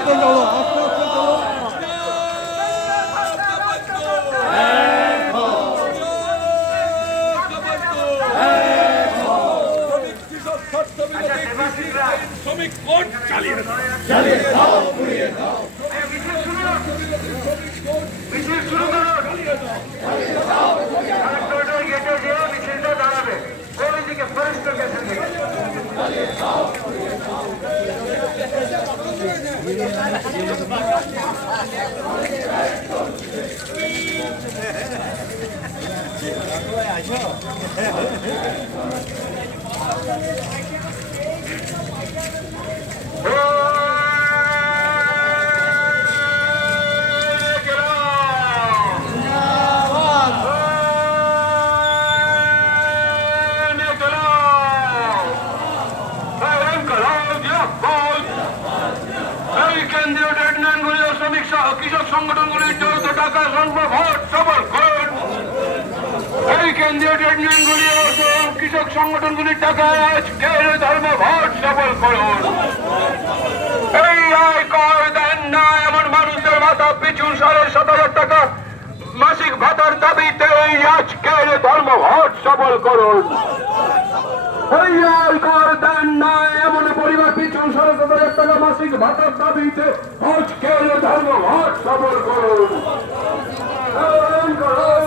আস্তে চলো আস্তে আস্তে চলো শ্রমিক কোর্ট চালিয়ে মিছিল শুরু করুন কালেক্টরেটের গেটে যে মিছিলটা দাঁড়াবে ওই দিকে ফরেস্ট গেছেন দিকে কেন্দ্রীয় কৃষক সংগঠনগুলির যৌথ টাকা সম্ভব ভোট সবল এই কেন্দ্রীয় ট্রেড ইউনিয়নগুলি কৃষক সংগঠনগুলির টাকায় আজকের ধর্ম ভোট সফল করুন এই আয় কর, দেন না, এমন মানুষের মাথা পিছু সাড়ে সতেরো টাকা। মাসিক ভাতার দাবিতে এই আজকের ধর্ম ভোট সফল করুন এই আয় কর দেন না এমন পরিবার পিছু সাড়ে সতেরো মাসিক ভাতার দাবিতে আজকে ধর্ম ভোট সফল করুন। এই করুন,